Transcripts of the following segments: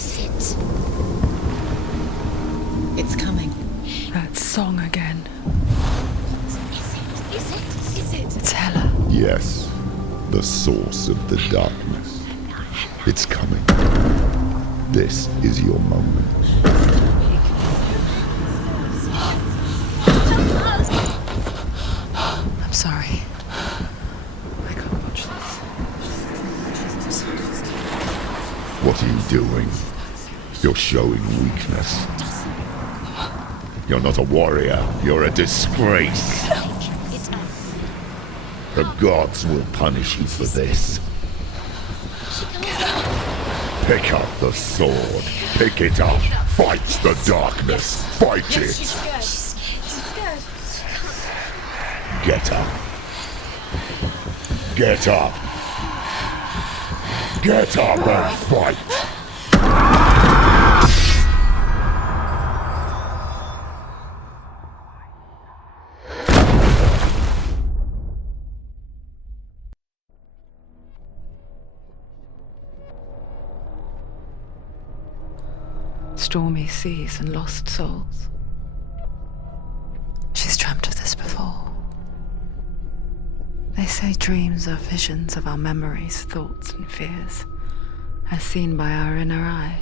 is it? It's coming. That song again. Is it? It's Hela. Yes, the source of the darkness. It's coming. This is your moment. I'm sorry. I can't watch this. What are you doing? You're showing weakness. You're not a warrior. You're a disgrace. The gods will punish you for this. Pick up the sword. Pick it up. Fight the darkness. Fight it. She's scared. Get up. Get up. Get up and fight. Stormy seas and lost souls. She's dreamt of this before. They say dreams are visions of our memories, thoughts and fears, as seen by our inner eye.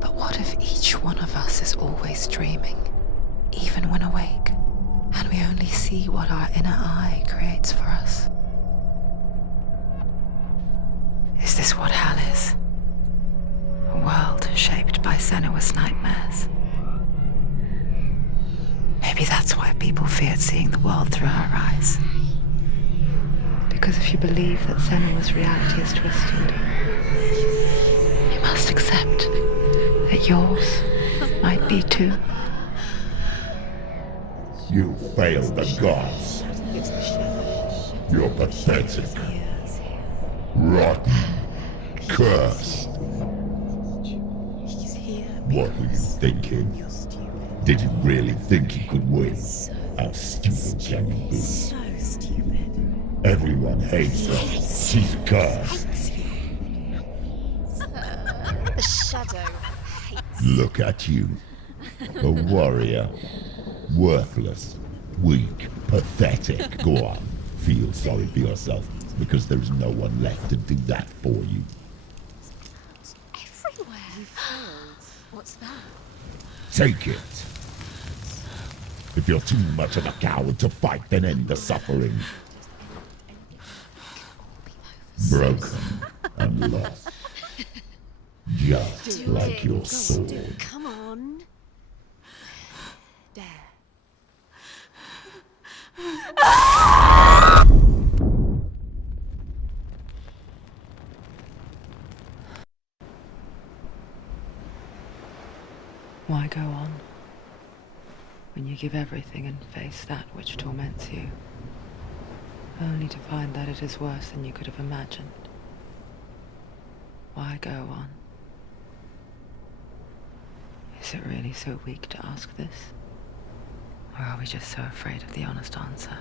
But what if each one of us is always dreaming, even when awake, and we only see what our inner eye creates for us? Is this what hell is? A world shaped by Senua's nightmares. Maybe that's why people feared seeing the world through her eyes. Because if you believe that Senua's reality is twisted, you must accept that yours might be too. You failed the gods. You're pathetic. Rotten. Cursed. What were you thinking? Did you really think you could win? How stupid can you be? So stupid. Everyone hates her. She's cursed. The shadow hates. Look at you. A warrior. Worthless. Weak. Pathetic. Go on. Feel sorry for yourself, because there's no one left to do that for you. Everywhere. You failed. What's that? Take it. If you're too much of a coward to fight, then end the suffering. Broken and lost. Just like your sword. Come on. Dare. Why go on when you give everything and face that which torments you, only to find that it is worse than you could have imagined? Why go on? Is it really so weak to ask this? Or are we just so afraid of the honest answer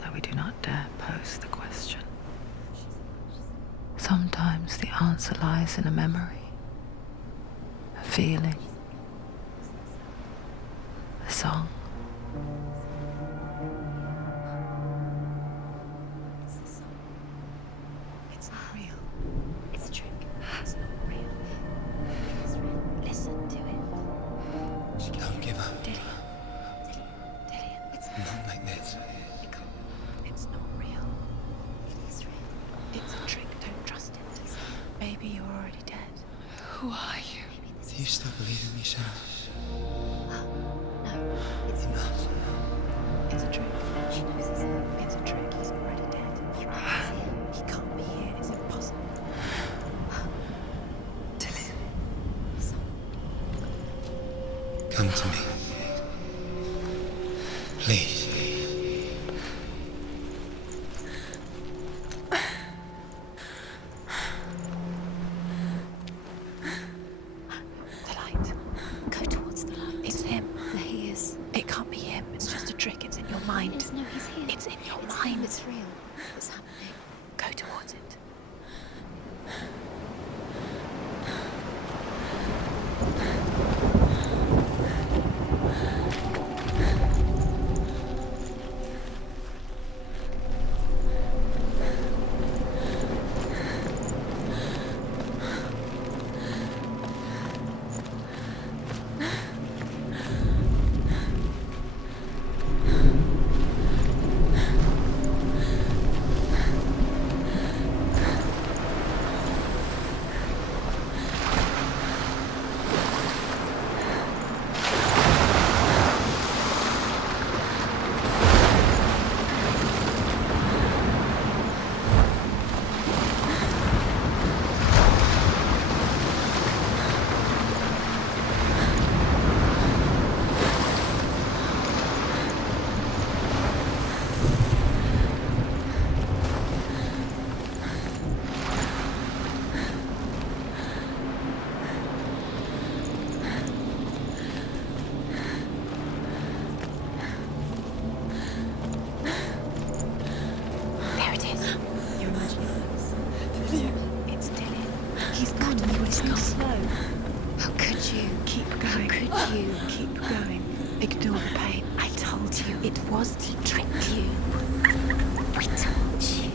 that we do not dare pose the question? Sometimes the answer lies in a memory, a feeling, a song. It's not real. It's a trick. It's not real. It's real. Listen to it. Don't give up. Dillian. It's Not like this. It can't. It's not real. It is real. It's a trick. Don't trust it. Maybe you're already dead. Who are you? Do you still believe in me, Senua? No, it's Enough. It's a trick. She knows it's him. It's a trick. He's already dead. He can't be here. It's impossible. Dillian. Come to me. Please. The light. Go towards the light. It's him. There he is. It can't be him. It's just a trick. It's in your mind. No, he's here. It's in your mind. It's real. It's happening. Go towards it. He's gone. You were too slow. How could you? Keep going. How could you? Keep going. Ignore the pain. I told you it was to trick you. I told you.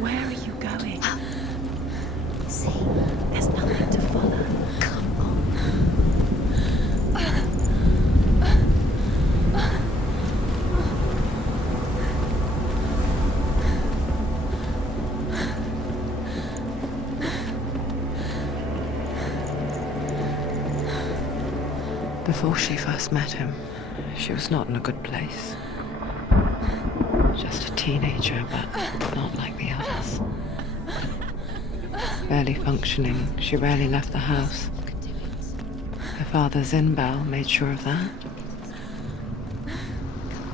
Where are you going? See, There's nothing to follow. come on. Before she first met him, she was not in a good place. Just a teenager, but not like the others. Barely functioning, she rarely left the house. Her father, Zinbal, made sure of that.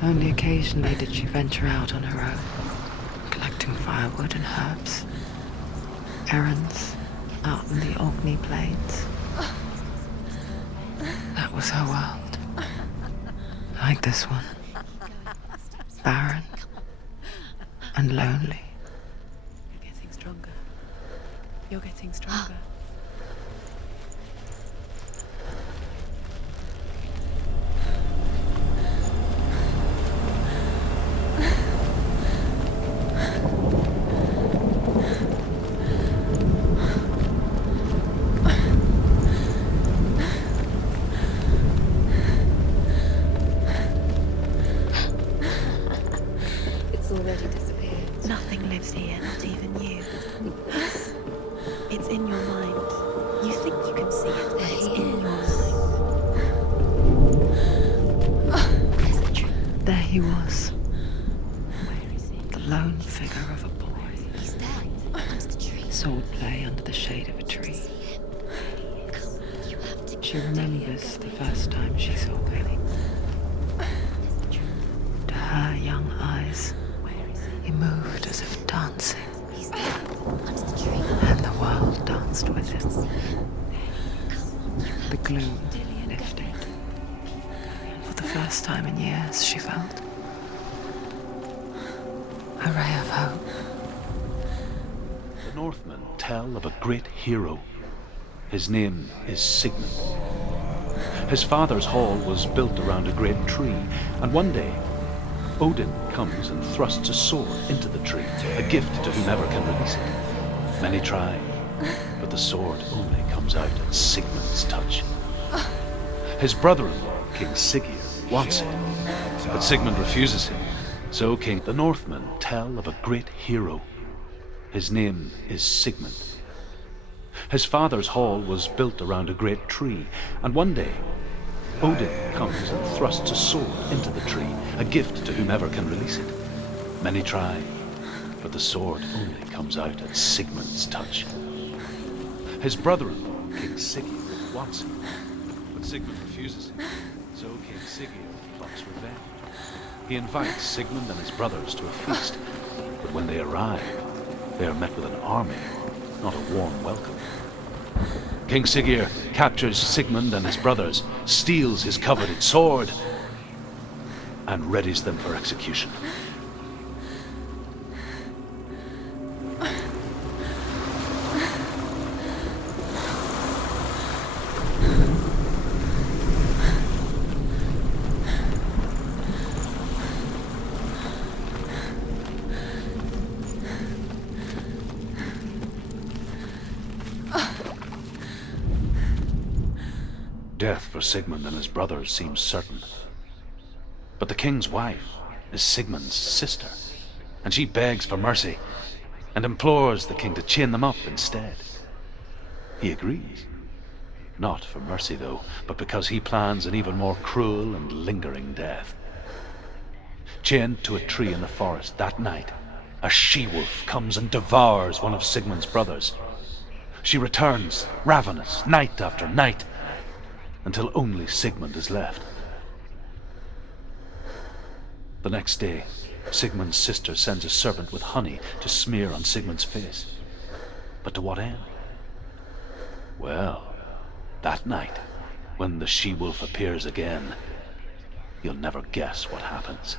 Only occasionally did she venture out on her own, collecting firewood and herbs. Errands out in the Orkney Plains. That was her world. Like this one. Barren and lonely. You're getting stronger. You're getting stronger. It's already disappeared. Nothing lives here, not even you. It's in your mind. You think you can see it, but it's in your mind. There's the truth. There he was, Where is he? the lone figure of a boy. He's there, amongst the trees. Sword play under the shade of a tree. See him. Come, you have to. She remembers the first time she saw him. There's the truth. To her young eyes, Where is he? he moved as if dancing, He's there, under the tree. and the world danced with him. See him. Come, you have The gloom Dillian, lifted. For the first time in years, she felt a ray of hope. The Northmen tell of a great hero. His name is Sigmund. His father's hall was built around a great tree, and one day Odin comes and thrusts a sword into the tree, a gift to whomever can release it. Many try, but the sword only comes out at Sigmund's touch. His brother-in-law, King Siggeir, wants it, but Sigmund refuses him. So the Northmen tell of a great hero. His name is Sigmund. His father's hall was built around a great tree, and one day Odin comes and thrusts a sword into the tree, a gift to whomever can release it. Many try, but the sword only comes out at Sigmund's touch. His brother-in-law, King Siggeir, wants it, but Sigmund refuses him. So King Siggeir plots revenge. He invites Sigmund and his brothers to a feast, but when they arrive, they are met with an army, not a warm welcome. King Siggeir captures Sigmund and his brothers, steals his coveted sword, and readies them for execution. Death for Sigmund and his brothers seems certain. But the king's wife is Sigmund's sister, and she begs for mercy and implores the king to chain them up instead. He agrees. Not for mercy, though, but because he plans an even more cruel and lingering death. Chained to a tree in the forest that night, a she-wolf comes and devours one of Sigmund's brothers. She returns, ravenous, night after night, until only Sigmund is left. The next day, Sigmund's sister sends a servant with honey to smear on Sigmund's face. But to what end? Well, that night, when the she-wolf appears again, you'll never guess what happens.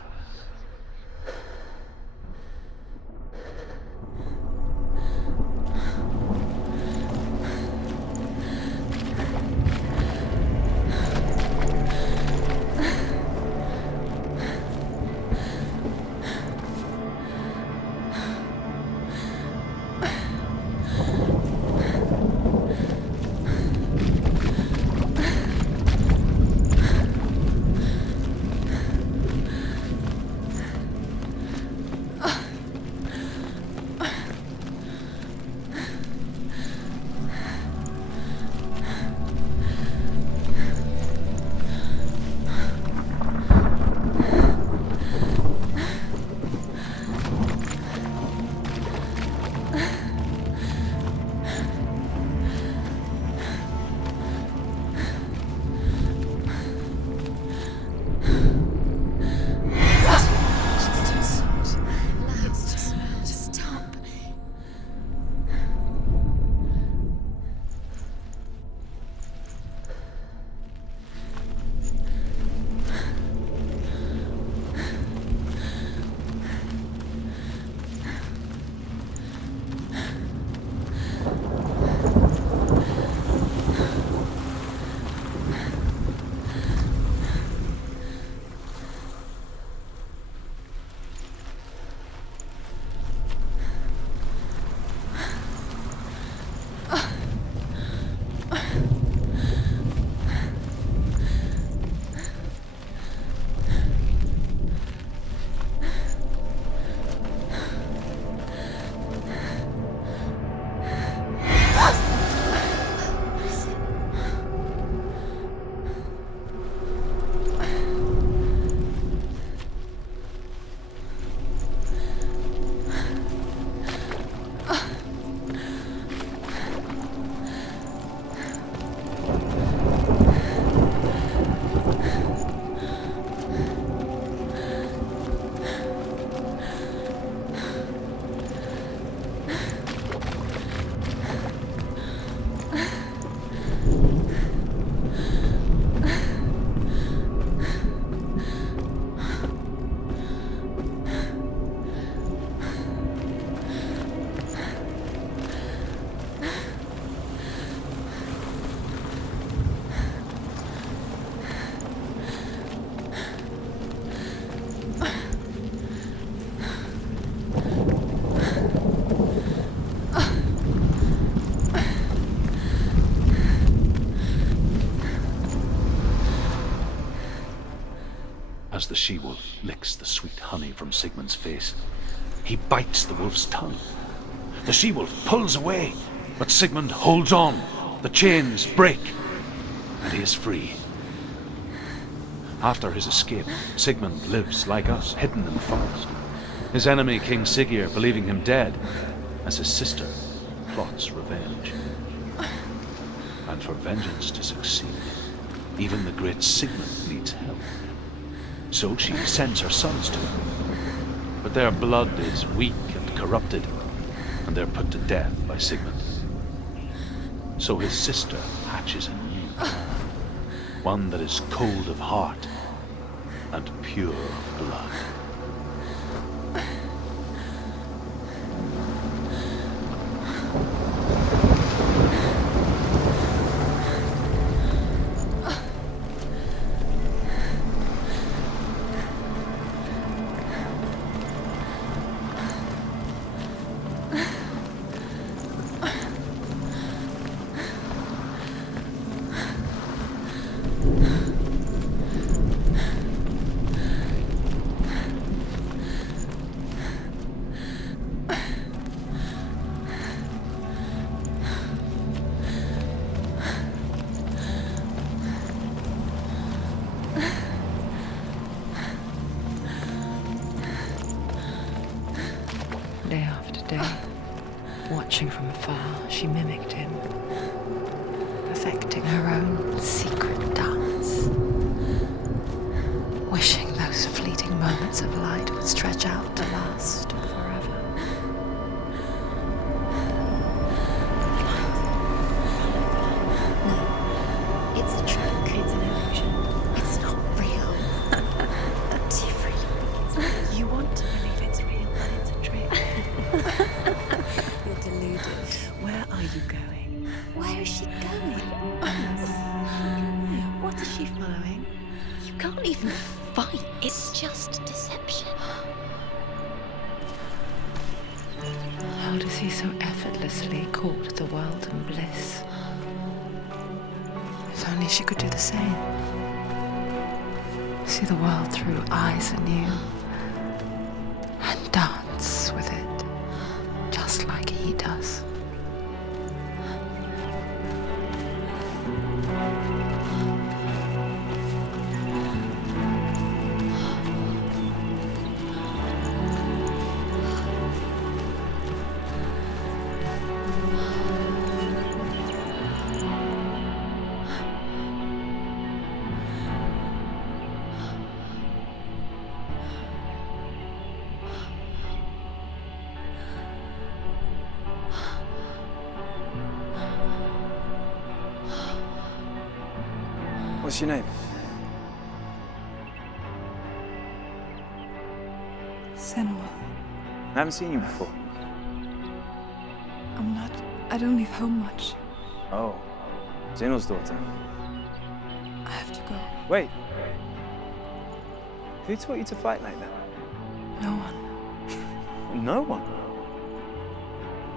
as the she-wolf licks the sweet honey from Sigmund's face. He bites the wolf's tongue. The she-wolf pulls away, but Sigmund holds on. The chains break, and he is free. After his escape, Sigmund lives like us, hidden in the forest. His enemy, King Siggeir, believing him dead, as his sister plots revenge. And for vengeance to succeed, even the great Sigmund needs help. So she sends her sons to him. But their blood is weak and corrupted, and they're put to death by Sigmund. So his sister hatches anew, one that is cold of heart and pure of blood. Day after day, watching from afar, she mimicked him, perfecting her own secret dance, wishing those fleeting moments of light would stretch out to last forever. It's a trick. It's an illusion. It's not real. Do you really think it's real? You want to believe it's real, but it's a trick. You're deluded. Where are you going? Where is she going? What is she following? You can't even fight. It's just deception. How does he so effortlessly court the world and bliss? If only she could do the same. See the world through eyes anew and dance with it, just like he does. What's your name? Senua. I haven't seen you before. I don't leave home much. Oh, Zenua's daughter. I have to go. Wait. Who taught you to fight like that? No one. No one.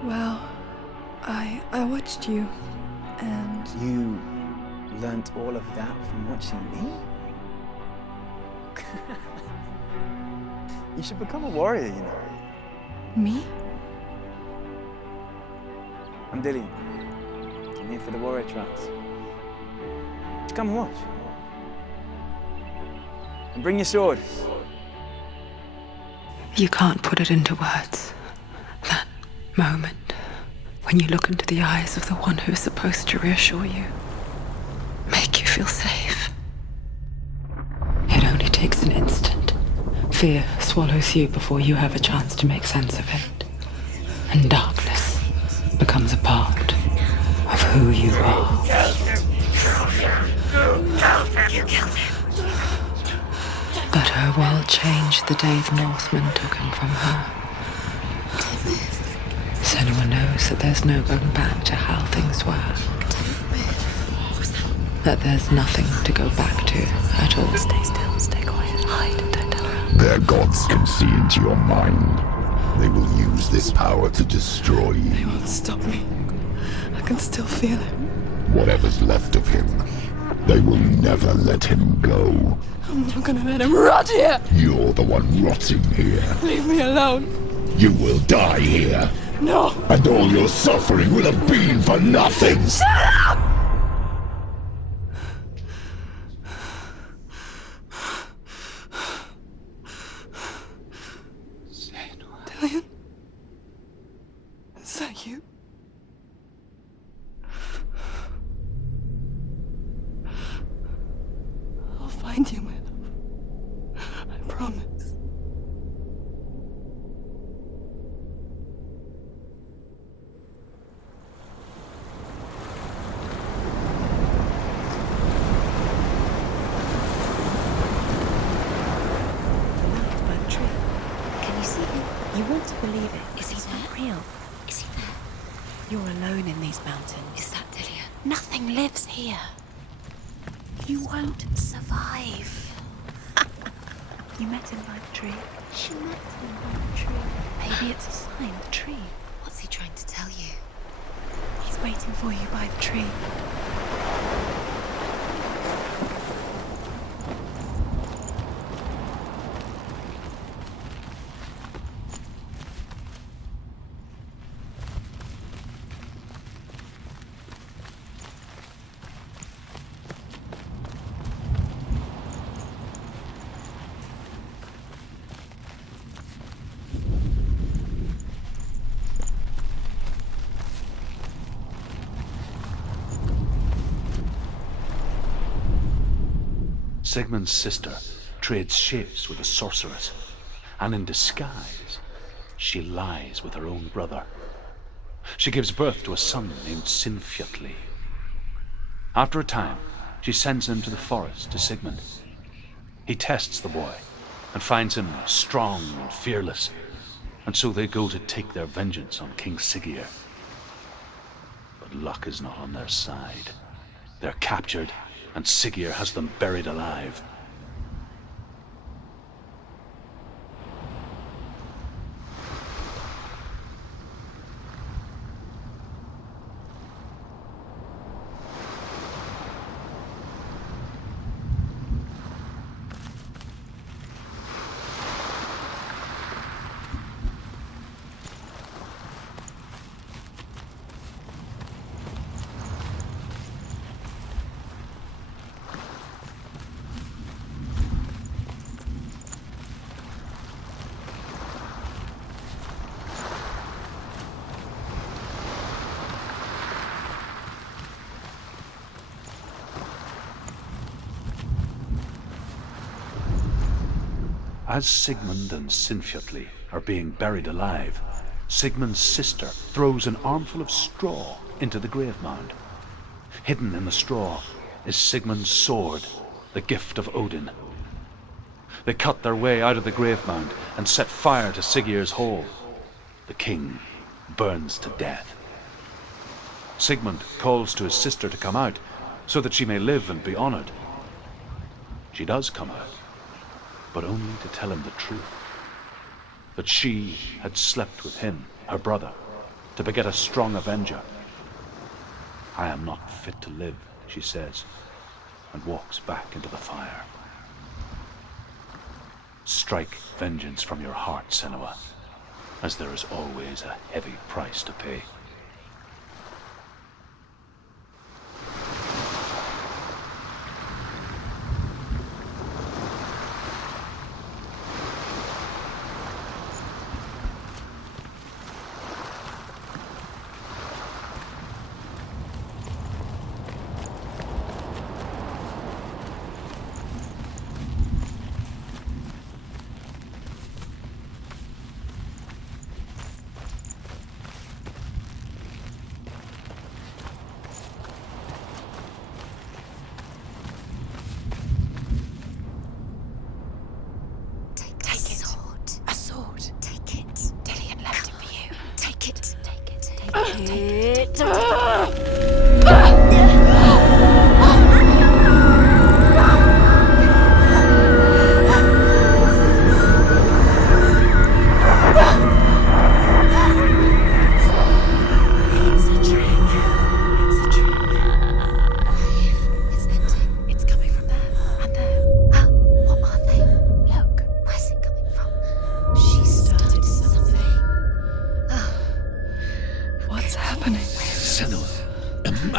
Well, I watched you, and You learnt all of that from watching me? You should become a warrior, you know. me? I'm Dillian. I'm here for the warrior trials. Just come and watch. And bring your sword. You can't put it into words. That moment when you look into the eyes of the one who is supposed to reassure you, make you feel safe. It only takes an instant. Fear swallows you before you have a chance to make sense of it. And darkness becomes a part of who you are. But her world changed the day the Northmen took him from her. Senua knows that there's no going back to how things were. That there's nothing to go back to at all. Stay still, stay quiet, hide, don't tell her. Their gods can see into your mind. They will use this power to destroy you. They won't stop me. I can still feel it. Whatever's left of him They will never let him go. I'm not gonna let him rot here! You're the one rotting here. Leave me alone! You will die here. No! And all your suffering will have been for nothing. Shut up! Senua. Dillian? Is that you? I'll find you, my love. I promise. Surrounded by the tree. Can you see him? You want to believe it. Is he He's there? not real. Is he there? You're alone in these mountains. Is that Dillian? Nothing lives here. You won't survive. You met him by the tree. She met him by the tree. Maybe it's a sign, the tree. What's he trying to tell you? He's waiting for you by the tree. Sigmund's sister trades shapes with a sorceress, and in disguise, she lies with her own brother. She gives birth to a son named Sinfjotli. After a time, she sends him to the forest to Sigmund. He tests the boy and finds him strong and fearless, and so they go to take their vengeance on King Siggeir. But luck is not on their side. They're captured, and Siggeir has them buried alive. As Sigmund and Sinfjotli are being buried alive, Sigmund's sister throws an armful of straw into the grave mound. Hidden in the straw is Sigmund's sword, the gift of Odin. They cut their way out of the grave mound and set fire to Siggeir's hole. The king burns to death. Sigmund calls to his sister to come out so that she may live and be honored. She does come out, but only to tell him the truth. That she had slept with him, her brother, to beget a strong avenger. I am not fit to live, she says, and walks back into the fire. Strike vengeance from your heart, Senua, as there is always a heavy price to pay. It's been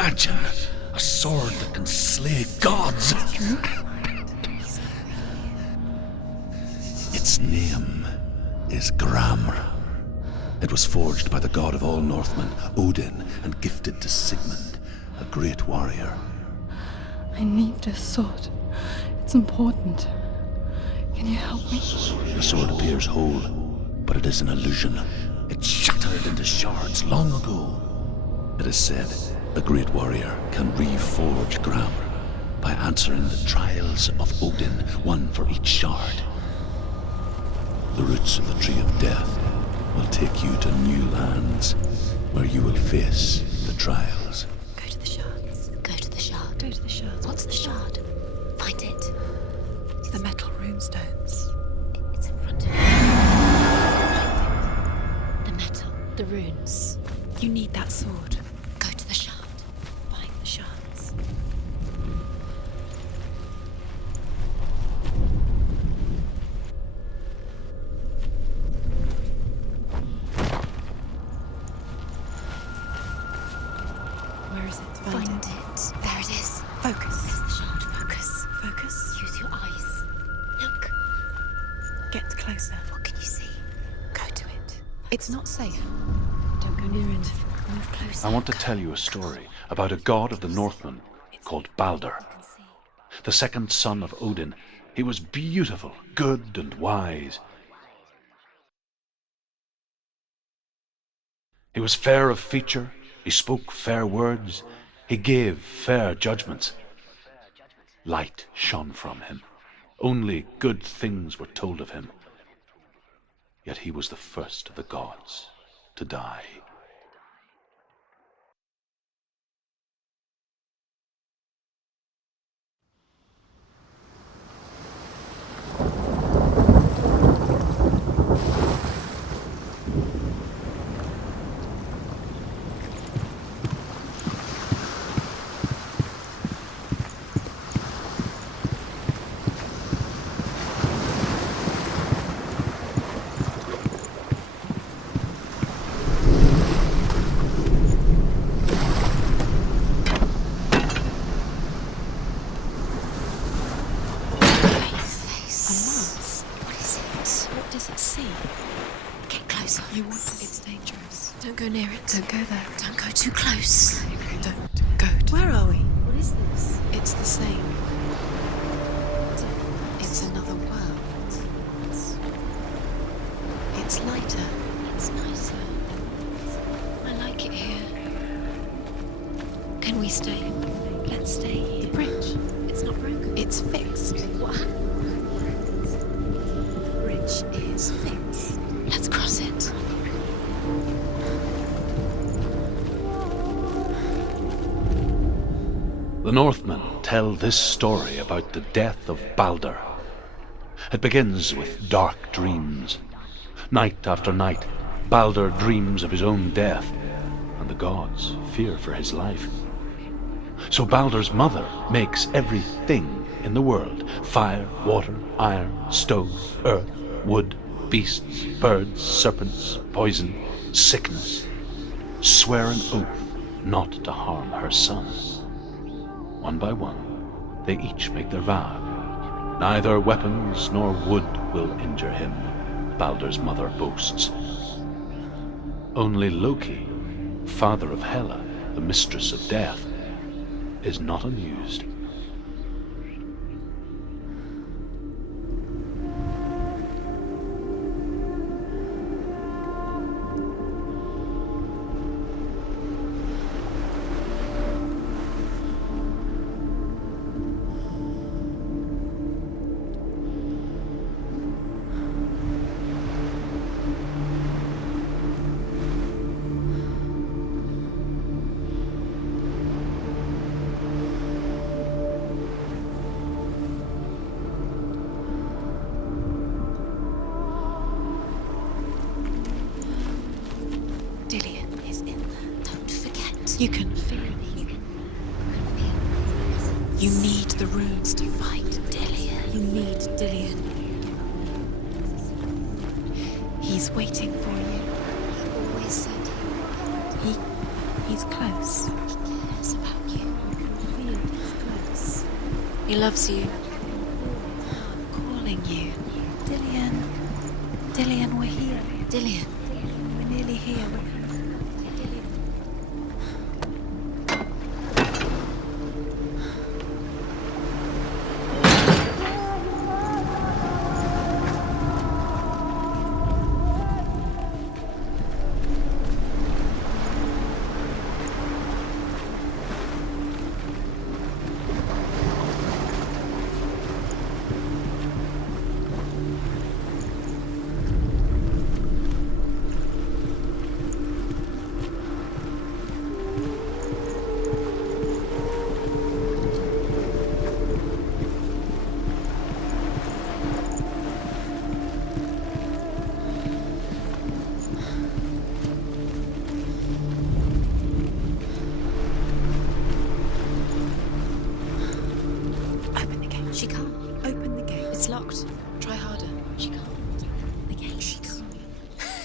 Imagine a sword that can slay gods. Its name is Gramr. It was forged by the god of all Northmen, Odin, and gifted to Sigmund, a great warrior. I need this sword. It's important. Can you help me? The sword appears whole, but it is an illusion. It shattered into shards long ago. It is said a great warrior can reforge Gramr by answering the trials of Odin, one for each shard. The roots of the Tree of Death will take you to new lands where you will face the trials. Go to the shards. Go to the shard. Go to the shards. What's the shard? Find it. It's the metal runestones. It's in front of you. Find it. The metal. The runes. You need that sword. Go to the shard. Find the shards. Where is it? Find it. There it is. Focus. There's the shard. Focus. Focus. Use your eyes. Look. Get closer. What can you see? Go to it. It's not safe. Don't go near it. Move closer. I want to tell you a story about a god of the Northmen called Balder. The second son of Odin. He was beautiful, good, and wise. He was fair of feature. He spoke fair words. He gave fair judgments. Light shone from him. Only good things were told of him. Yet he was the first of the gods to die. What does it see? Get closer. You want it. It's dangerous. Don't go near it. Don't go there. Don't go too close. Don't go. Where are we? What is this? It's the same. It's another world. It's lighter. It's nicer. I like it here. Can we stay? Let's stay here. The bridge. It's not broken. It's fixed. What? The bridge is fixed. Let's cross it. The Northmen tell this story about the death of Balder. It begins with dark dreams. Night after night, Balder dreams of his own death, and the gods fear for his life. So Balder's mother makes everything in the world: fire, water, iron, stone, earth, wood, beasts, birds, serpents, poison, sickness, swear an oath not to harm her son. One by one, they each make their vow. Neither weapons nor wood will injure him, Balder's mother boasts. Only Loki, father of Hela, the mistress of death, is not amused. Dillion is in there. Don't forget. You can feel it. You need the runes to fight Dillion. You need Dillion. He's waiting for you. He always said He's close. he cares about He loves you. I'm calling you. Dillian. Dillian, we're here. Dillian. We're nearly here. She can't. Open the gate. It's locked. Try harder. She can't. The gate. She can't.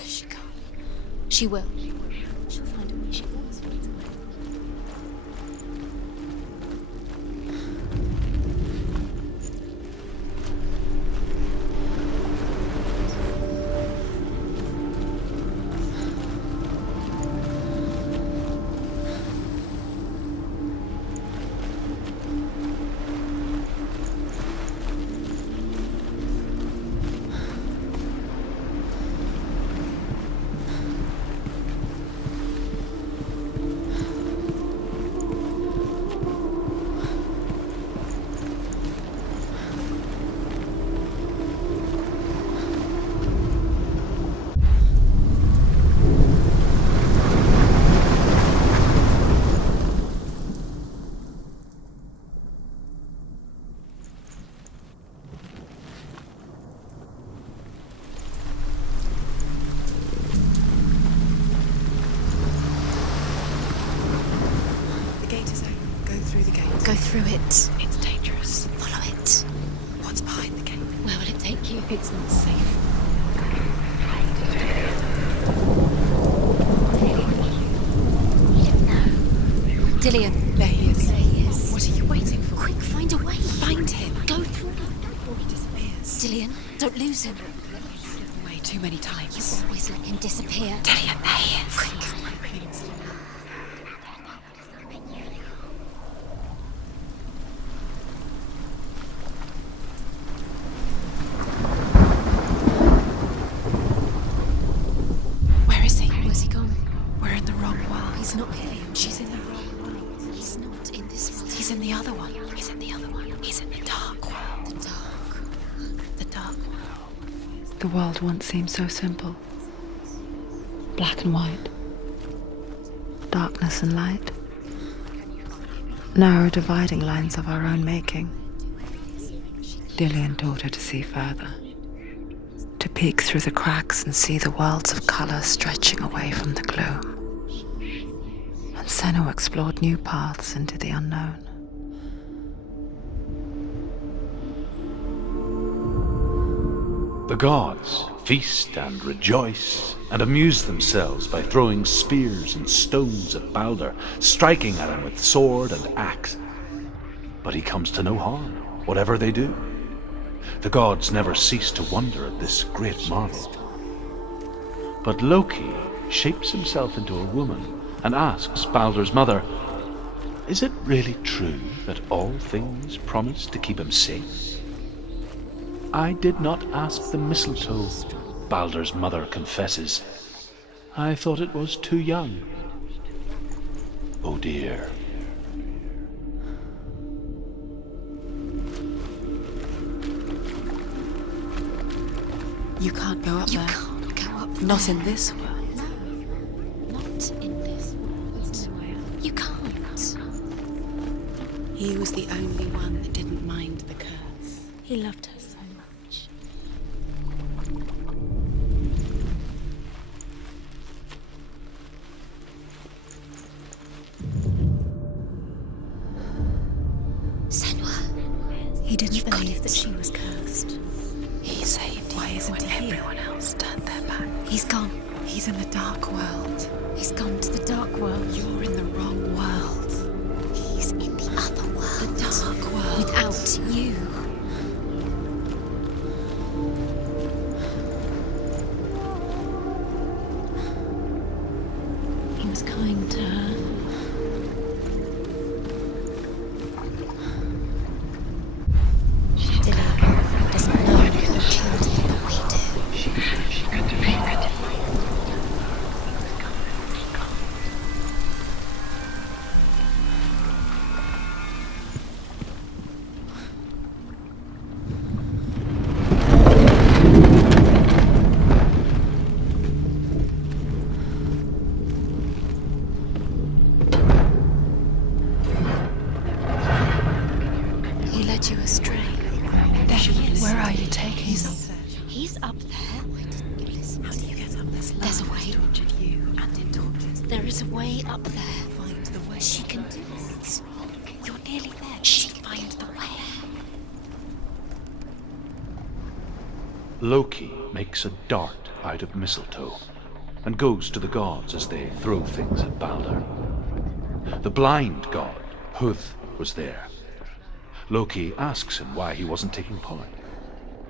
She can't. She will. She'll find a way. She always finds a way. Go through it. It's dangerous. Follow it. What's behind the gate? Where will it take you? It's not safe. Dillian. There he is. There he is. What are you waiting for? Quick, find a way. Find him. Go through. Before he disappears. Dillian, don't lose him. Way too many times. Always let him disappear. Dillian, there he is. Quick. Where is he? Where's he gone? We're in the wrong world. He's not here. She's in the wrong world. He's not in this world. He's in the other one. He's in the other one. He's in the dark world. The dark. The dark world. The world once seemed so simple. Black and white. Darkness and light. Narrow dividing lines of our own making. Dillian taught her to see further. To peek through the cracks and see the worlds of colour stretching away from the gloom. And Senua explored new paths into the unknown. The gods feast and rejoice and amuse themselves by throwing spears and stones at Baldur, striking at him with sword and axe. But he comes to no harm, whatever they do. The gods never cease to wonder at this great marvel. But Loki shapes himself into a woman and asks Baldur's mother, "Is it really true that all things promise to keep him safe?" "I did not ask the mistletoe," Baldur's mother confesses. "I thought it was too young." Oh dear. You can't go up You there. can't go up Not there. in this world. No. Not in this world. You can't. He was the only one that didn't mind the curse. He loved her so much. Senua. He didn't You've got believe it. that she was cursed. He saved. Why isn't everyone else turned their back? He's gone. He's in the dark world. He's gone to the dark world. You're in the wrong world. He's in the other world. The dark world. Without you. He was kind to her. Dilly doesn't know who killed him, but we do. He led you astray. There he is. Where are you taking He's me? up there. He's up there. Why didn't you listen? How do you get up this ladder? There's a way. Tortured you and in tortures. There is a way up there. Find the way. She can do this. You're nearly there. She can find the way. Loki makes a dart out of mistletoe and goes to the gods as they throw things at Balder. The blind god, Huth, was there. Loki asks him why he wasn't taking part.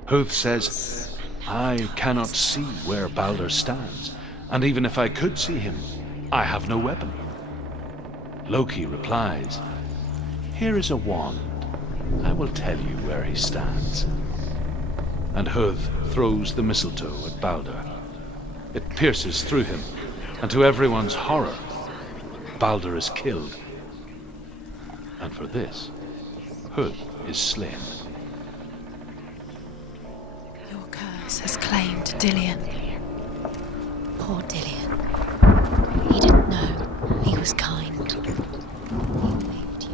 Huth says, I cannot see where Balder stands, and even if I could see him, I have no weapon. Loki replies, here is a wand. I will tell you where he stands. And Huth throws the mistletoe at Balder. It pierces through him, and to everyone's horror, Balder is killed. And for this, Huth is slain. Your curse has claimed Dillion. Poor Dillion. He didn't know. He was kind. He believed you.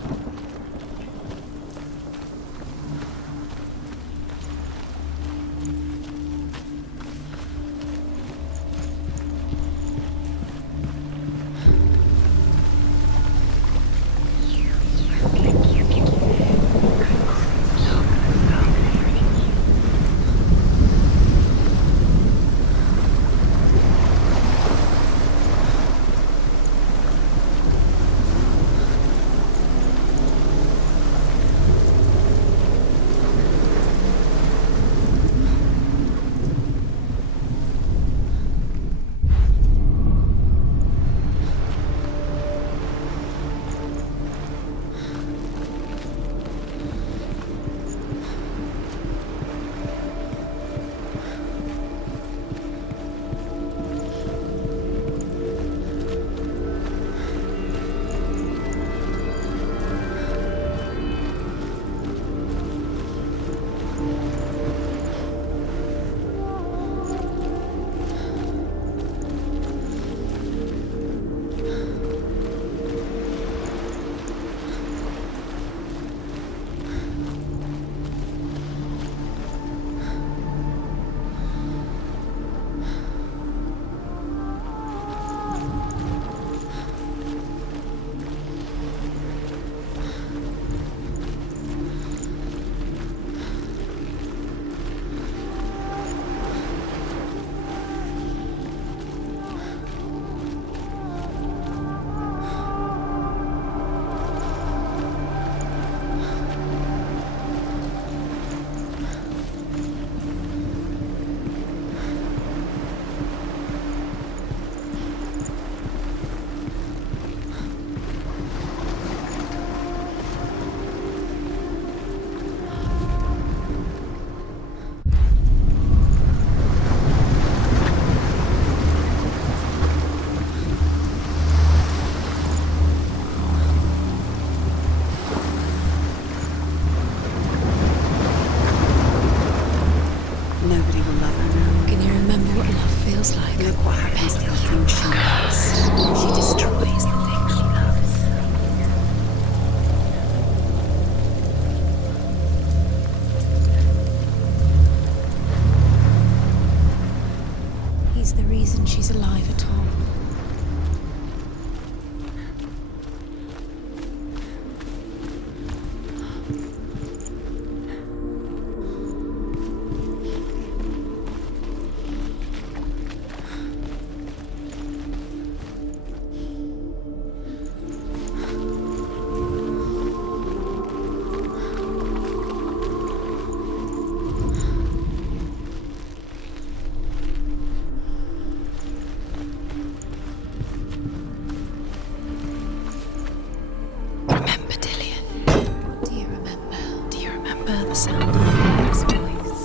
sound of Veg's voice.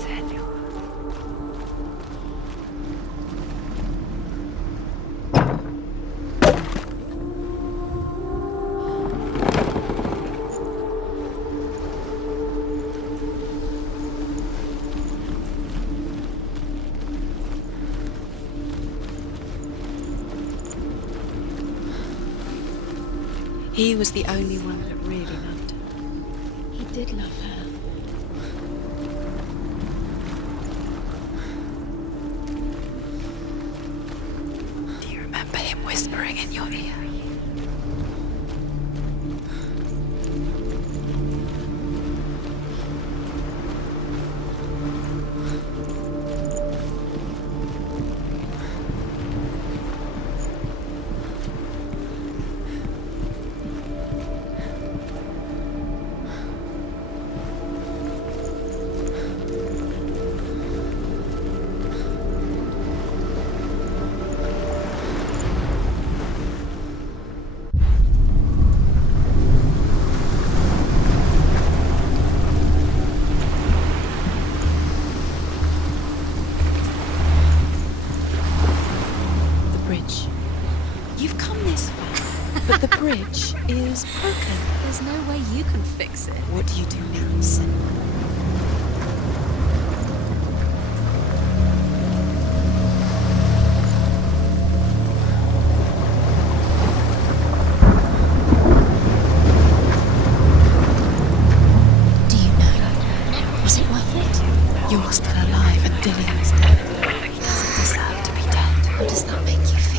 Senua. He was the only one that really loved her. He did love her. Do you remember him whispering in your ear? You've come this far, but the bridge is broken. There's no way you can fix it. What do you do now, Senua? Do you know? Was it worth it? You're still alive and Dillian's dead. He doesn't deserve to be dead. How does that make you feel?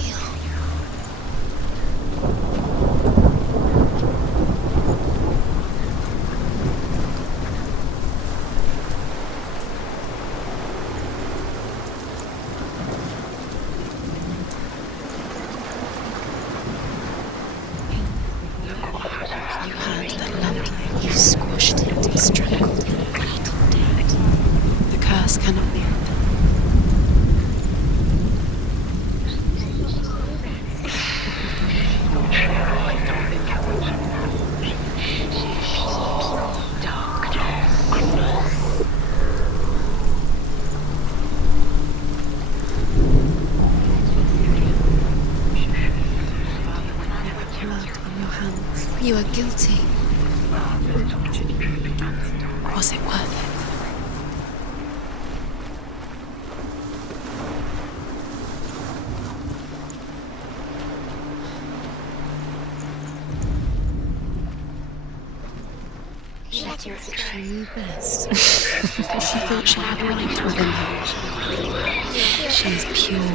You had that lovely. You squashed it, strangled it, flattened it. The curse cannot be undone. You are guilty. Was it worth it? She knew best. She thought she had light within her. She is pure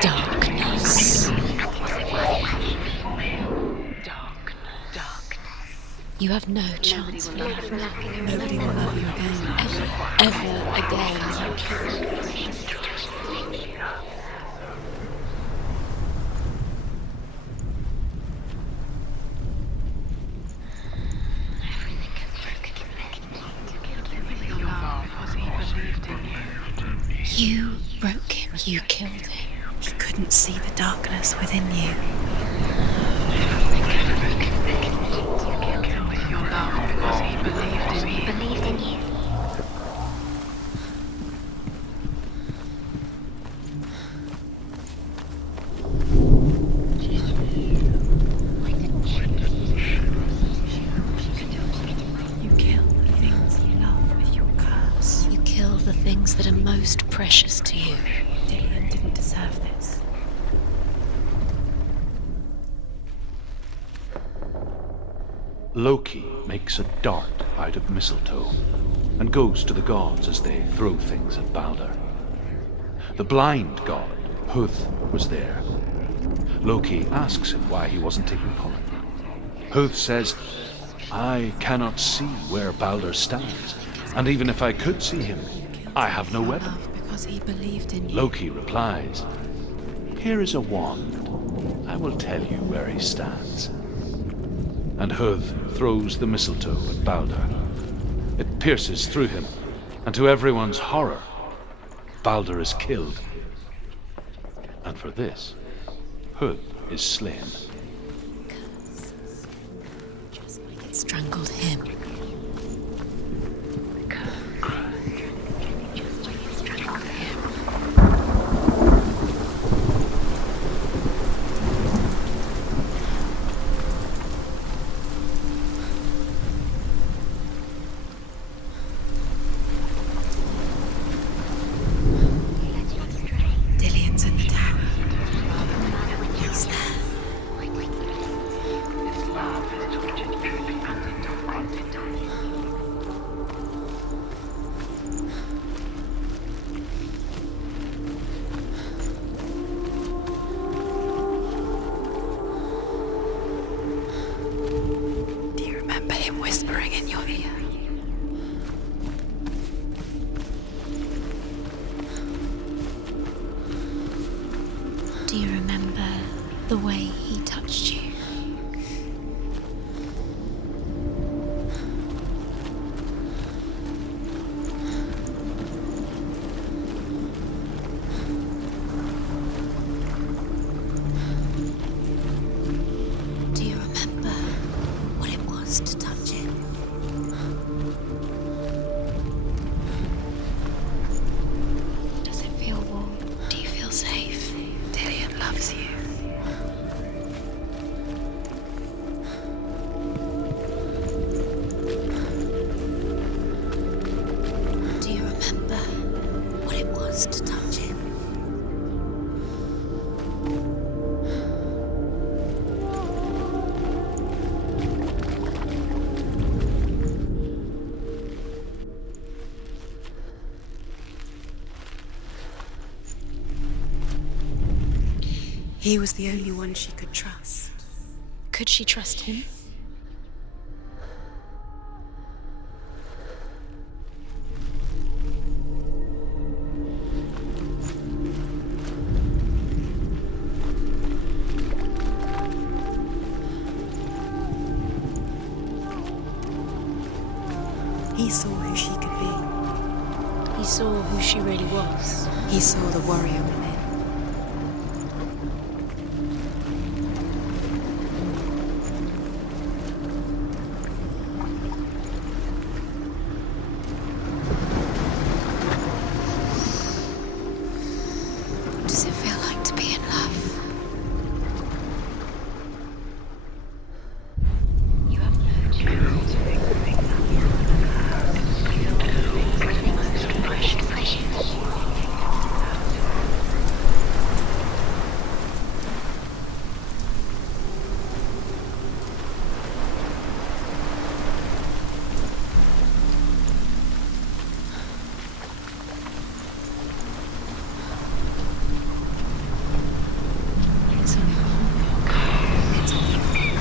darkness. You have no chance for love. Nobody will love you again. Ever again. You broke him. You killed him. He couldn't see the darkness within you. He believed in you. You kill the things you love with your curse. You kill the things that are most precious to you. Dillian didn't deserve this. Loki makes a dart out of mistletoe and goes to the gods as they throw things at Balder. The blind god, Huth, was there. Loki asks him why he wasn't taking part. Huth says, "I cannot see where Balder stands, and even if I could see him, I have no weapon." Because he believed in you. Loki replies, "Here is a wand. I will tell you where he stands." And Huth throws the mistletoe at Balder. It pierces through him, and to everyone's horror, Balder is killed. And for this, Huth is slain. Just like it strangled him. him whispering in your ear. Do you remember the way he touched you? Do you remember what it was to touch it? Does it feel warm? Do you feel safe? Dillian loves you. Do you remember what it was to touch it? He was the only one she could trust. Could she trust him? He saw who she could be. He saw who she really was. He saw the warrior within. What does it feel like to be in love? You have no chance.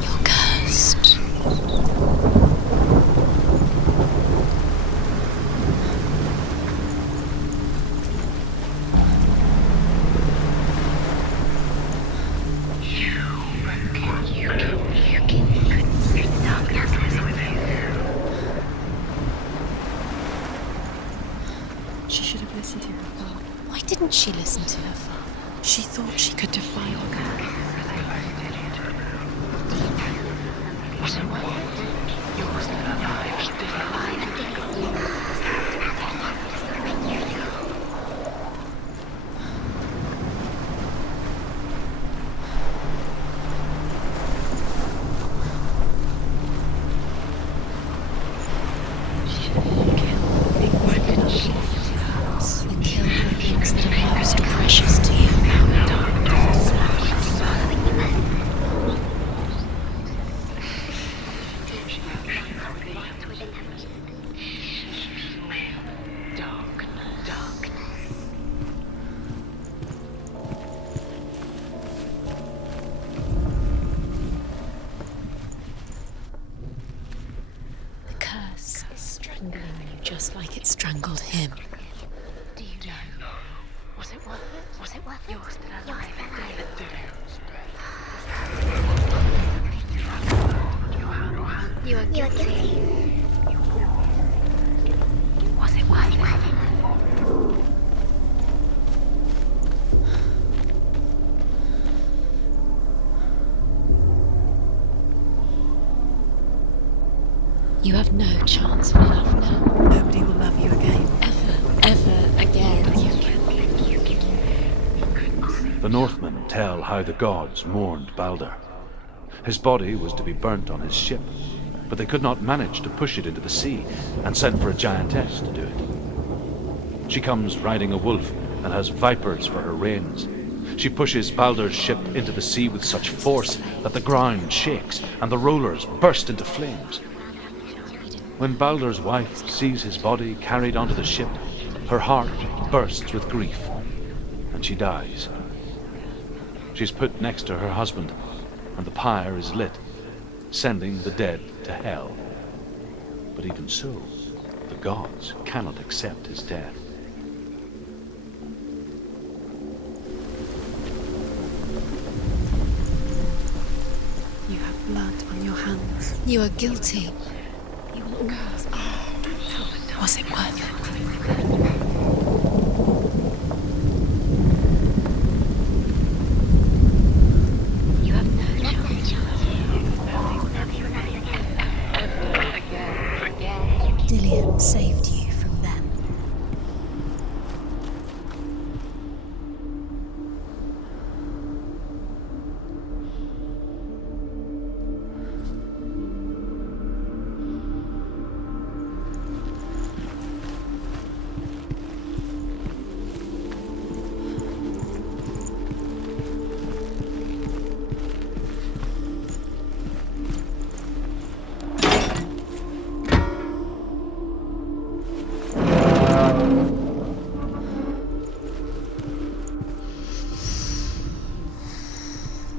You're cursed. She should have listened to her father. Why didn't she listen to her father? She thought she could defy her. And kill the things that are most precious to you. The curse is strangling you just like it strangled him. Do you know? Was it worth it? Was it worth it? You're still alive. You are guilty. Was it worth it? You have no chance for love now. Nobody will love you again. Ever again. The Northmen tell how the gods mourned Balder. His body was to be burnt on his ship, but they could not manage to push it into the sea and sent for a giantess to do it. She comes riding a wolf and has vipers for her reins. She pushes Balder's ship into the sea with such force that the ground shakes and the rollers burst into flames. When Balder's wife sees his body carried onto the ship, her heart bursts with grief, and she dies. She's put next to her husband, and the pyre is lit, sending the dead to hell. But even so, the gods cannot accept his death. You have blood on your hands. You are guilty. You will always be. Was it worth it? You have no choice. Dillian saved you from them.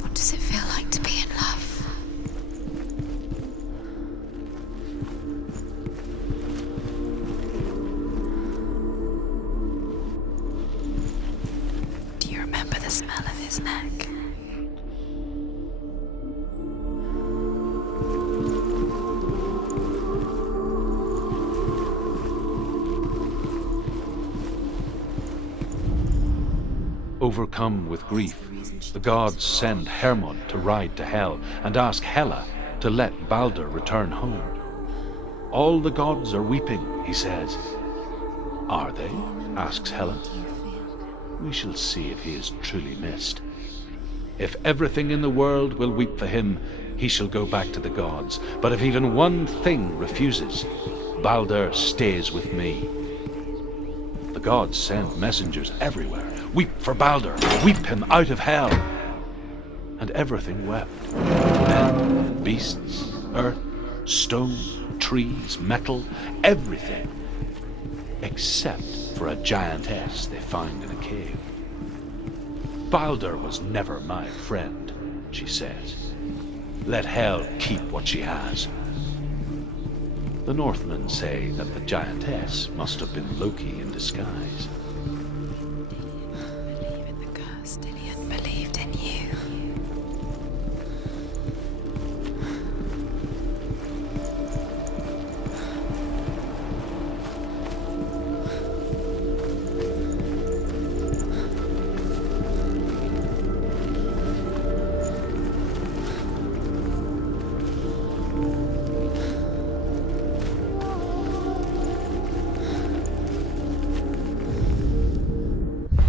What does it feel like to be in love? Do you remember the smell of his neck? Overcome with grief, the gods send Hermod to ride to Hell and ask Hela to let Balder return home. All the gods are weeping, he says. Are they? Asks Hela. We shall see if he is truly missed. If everything in the world will weep for him, he shall go back to the gods. But if even one thing refuses, Balder stays with me. The gods send messengers everywhere. Weep for Balder, weep him out of Hell. And everything wept. Men, beasts, earth, stone, trees, metal, everything. Except for a giantess they find in a cave. Balder was never my friend, she says. Let Hel keep what she has. The Northmen say that the giantess must have been Loki in disguise. Believe in the curse. Dillian believed in you.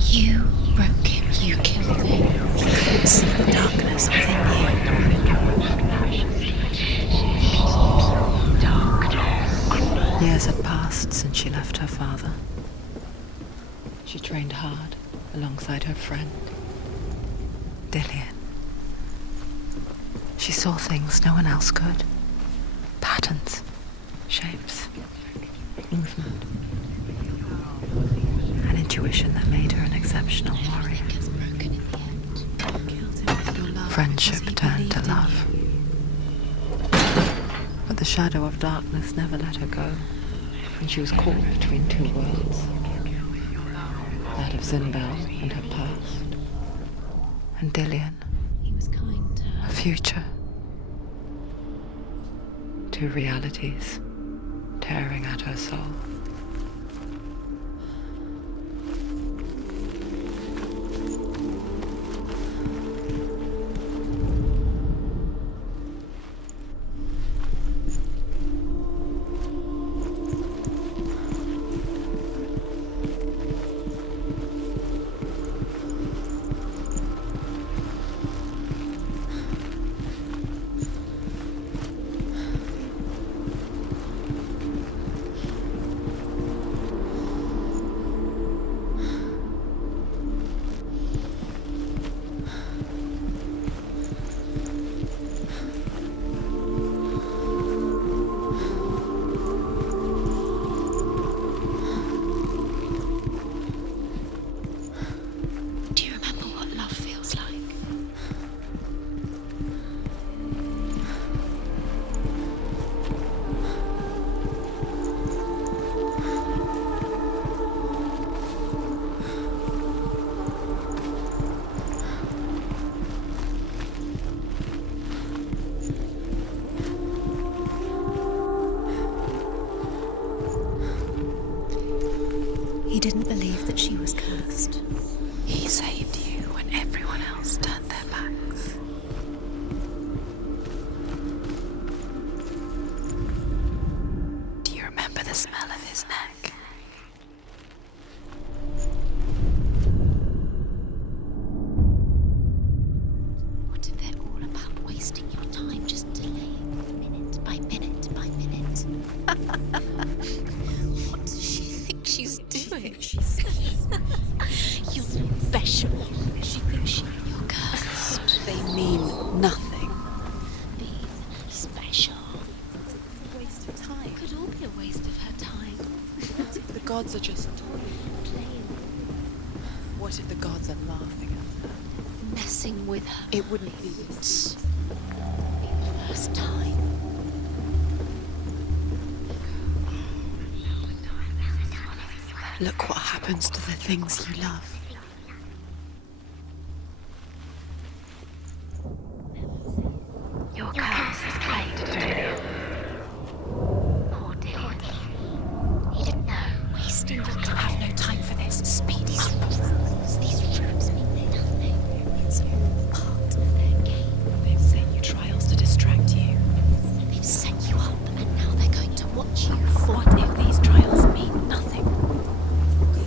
You broke him. You killed him. You couldn't see the darkness within you. Years had passed since she left her father. She trained hard alongside her friend, Dillian. She saw things no one else could. Patterns, shapes, movement. An intuition that made her an exceptional warrior. Friendship turned to love. But the shadow of darkness never let her go, and she was caught between two worlds. That of Zinbel and her past, and Dillian, her future. Two realities tearing at her soul. He didn't believe that she was cursed. He saved you when everyone else turned their backs. Do you remember the smell of his neck? What if they're all about wasting your time, just delaying minute by minute by minute? What does she think she's doing? You're special. She thinks you're cursed. They mean nothing. Being special. It's a waste of time. It could all be a waste of her time. What if the gods are just Playing, What if the gods are laughing at her? messing with her. It wouldn't be this. Be the first time. Look what happens to the things you love. Your curse is played, Julia. Poor Dillion. He didn't know. Wasting your time. Have no time for this. Speed These up. rules mean nothing. It's all part of their game. They've sent you trials to distract you. They've set you up, and now they're going to watch you fall. What if these trials mean nothing?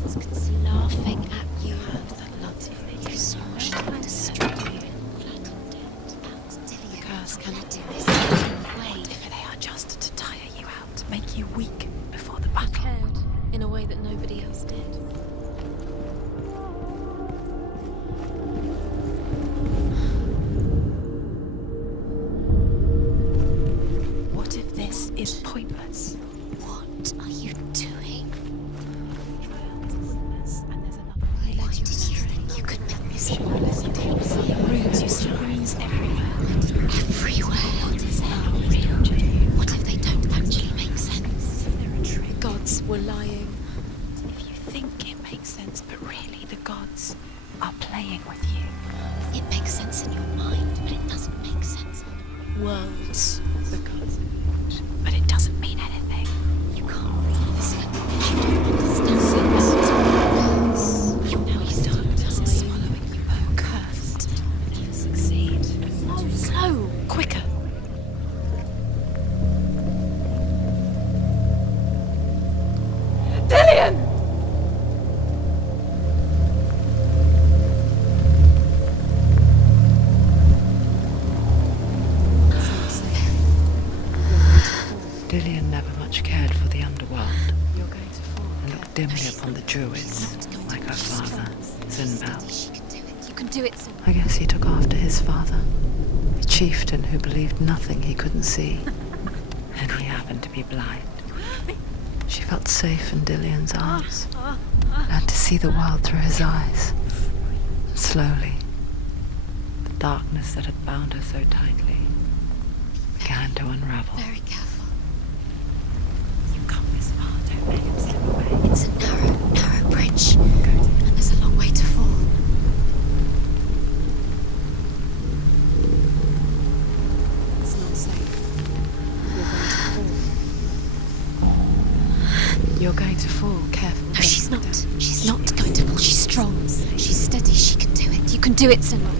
It's laughing at you. The love You saw she to distracted you. you. Flattened it. About Dillion. The curse cannot do do this. What Wait. if they are just to tire you out, to make you weak before the battle? Cared in a way that nobody else did. What if this is pointless? What are you doing? Trials are pointless, and there's another Why did you think you could make this happen? Listen to yourself. Runes used to runes everywhere. Everywhere. What is now real to you? What if they don't actually make sense? They're a trick. Gods were lying. If you think it makes sense, but really the gods are playing with you. It makes sense in your mind, but it doesn't make sense. Worlds. The gods are good, but it doesn't mean anything. You can't read this language. You don't understand sense. You know you don't. Does it swallowing you whole? Cursed. Never succeed. Oh, slow. Quicker. Dillion! Dillion never much cared for the underworld. You're going to fall. And looked dimly upon the druids, like her father, Zinbel. She can do it. You can do it, Senua. I guess he took after his father, the chieftain who believed nothing he couldn't see. And he happened to be blind. She felt safe in Dillion's arms, learned to see the world through his eyes. And slowly, the darkness that had bound her so tightly began to unravel. Very careful. You've come this far, don't let him slip away. It's a narrow bridge. And there's a long way to fall. It's not safe. You're going to fall, careful. No, she's not. She's not going to fall. She's strong. She's steady. She can do it. You can do it, Senua.